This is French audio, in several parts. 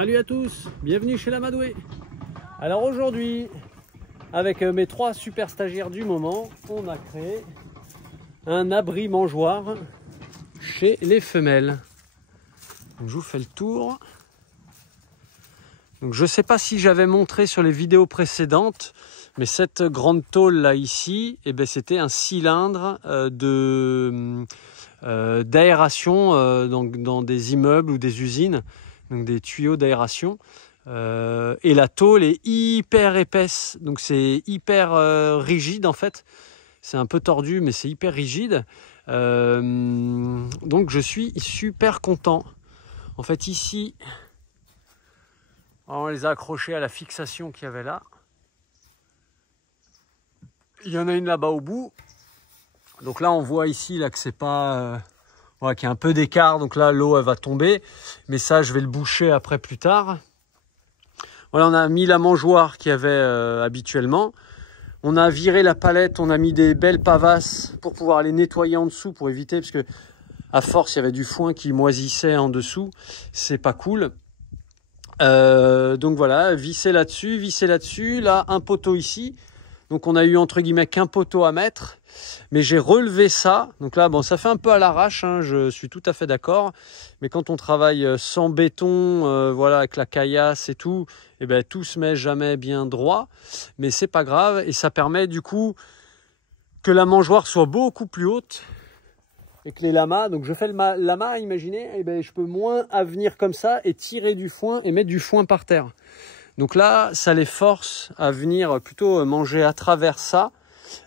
Salut à tous, bienvenue chez l'Amadoué. Alors aujourd'hui, avec mes 3 super stagiaires du moment, on a créé un abri mangeoire chez les femelles. Donc, je vous fais le tour. Donc, je ne sais pas si j'avais montré sur les vidéos précédentes, mais cette grande tôle là ici, eh ben, c'était un cylindre d'aération dans des immeubles ou des usines, donc des tuyaux d'aération. Et la tôle est hyper épaisse, donc c'est hyper rigide en fait. C'est un peu tordu, mais c'est hyper rigide. Donc je suis super content. En fait ici, on les a accrochés à la fixation qu'il y avait là. Il y en a une là-bas au bout. Donc là on voit ici là, que c'est pas... voilà, qu'il y a un peu d'écart, donc là l'eau elle va tomber. Mais ça je vais le boucher après plus tard. Voilà, on a mis la mangeoire qu'il y avait habituellement. On a viré la palette, on a mis des belles pavasses pour pouvoir les nettoyer en dessous, pour éviter, parce que à force il y avait du foin qui moisissait en dessous. C'est pas cool. Donc voilà, visser là-dessus, là un poteau ici. Donc on a eu entre guillemets qu'un poteau à mettre, mais j'ai relevé ça. Donc là, bon, ça fait un peu à l'arrache, hein, je suis tout à fait d'accord. Mais quand on travaille sans béton, voilà, avec la caillasse et tout, eh ben tout se met jamais bien droit. Mais c'est pas grave et ça permet du coup que la mangeoire soit beaucoup plus haute et que les lamas. Donc je fais le lama, imaginez, eh ben je peux moins venir comme ça et tirer du foin et mettre du foin par terre. Donc là, ça les force à venir plutôt manger à travers ça.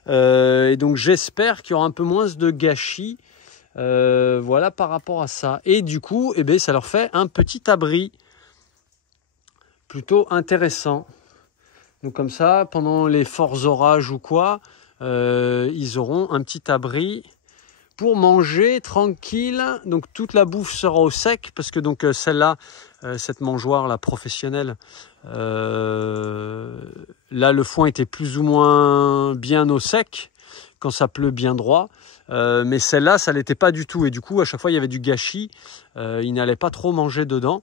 Et donc j'espère qu'il y aura un peu moins de gâchis. Voilà par rapport à ça. Et du coup, eh bien, ça leur fait un petit abri plutôt intéressant. Donc comme ça, pendant les forts orages ou quoi, ils auront un petit abri pour manger tranquille. Donc toute la bouffe sera au sec parce que donc celle-là, cette mangeoire là professionnelle, là le foin était plus ou moins bien au sec quand ça pleut bien droit, mais celle-là ça l'était pas du tout et du coup à chaque fois il y avait du gâchis, ils n'allaient pas trop manger dedans.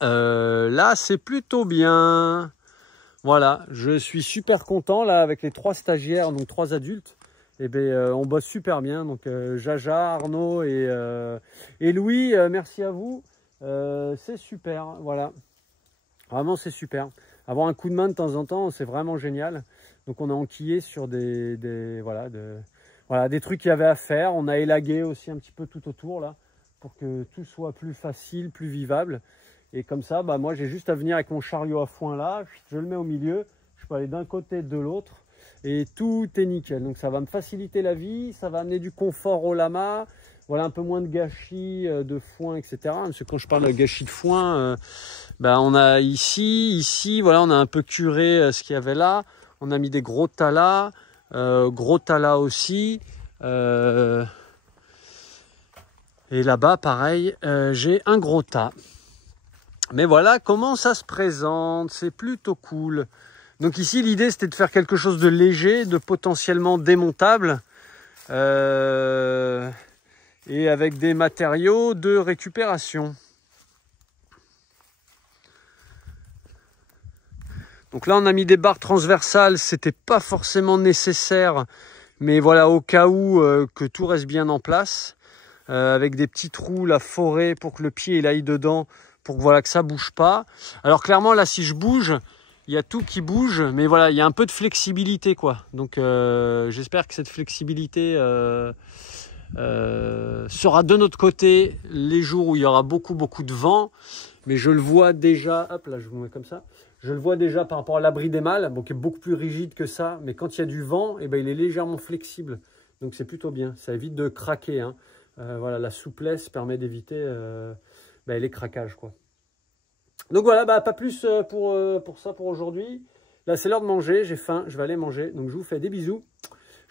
Là c'est plutôt bien. Voilà, je suis super content là avec les 3 stagiaires, donc 3 adultes. Eh bien, on bosse super bien. Donc Jaja, Arnaud et Louis, merci à vous. C'est super, voilà. Vraiment, c'est super. Avoir un coup de main de temps en temps, c'est vraiment génial. Donc, on a enquillé sur des trucs qu'il y avait à faire. On a élagué aussi un petit peu tout autour là pour que tout soit plus facile, plus vivable. Et comme ça, bah, moi, j'ai juste à venir avec mon chariot à foin là. Je le mets au milieu. Je peux aller d'un côté, de l'autre. Et tout est nickel. Donc, ça va me faciliter la vie. Ça va amener du confort au lama. Voilà, un peu moins de gâchis de foin, etc. Parce que quand je parle de gâchis de foin, on a ici, voilà, on a un peu curé ce qu'il y avait là. On a mis des gros talas aussi. Et là-bas, pareil, j'ai un gros tas. Mais voilà comment ça se présente. C'est plutôt cool. Donc ici, l'idée, c'était de faire quelque chose de léger, de potentiellement démontable. Et avec des matériaux de récupération. Donc là, on a mis des barres transversales, c'était pas forcément nécessaire, mais voilà, au cas où que tout reste bien en place, avec des petits trous, la forêt pour que le pied il aille dedans, pour que voilà que ça bouge pas. Alors clairement là, si je bouge, il y a tout qui bouge, mais voilà, il y a un peu de flexibilité quoi. Donc j'espère que cette flexibilité sera de notre côté les jours où il y aura beaucoup de vent, mais je le vois déjà. Hop là, je vous mets comme ça. Je le vois déjà par rapport à l'abri des mâles, bon, qui est beaucoup plus rigide que ça, mais quand il y a du vent, eh ben, il est légèrement flexible. Donc c'est plutôt bien, ça évite de craquer. Hein. Voilà, la souplesse permet d'éviter les craquages, quoi. Donc voilà, pas plus pour ça pour aujourd'hui. Là c'est l'heure de manger, j'ai faim, je vais aller manger. Donc je vous fais des bisous.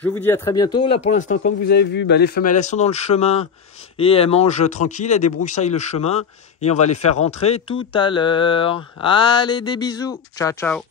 Je vous dis à très bientôt. Là, pour l'instant, comme vous avez vu, les femelles, elles sont dans le chemin et elles mangent tranquille, elles débroussaillent le chemin et on va les faire rentrer tout à l'heure. Allez, des bisous. Ciao, ciao.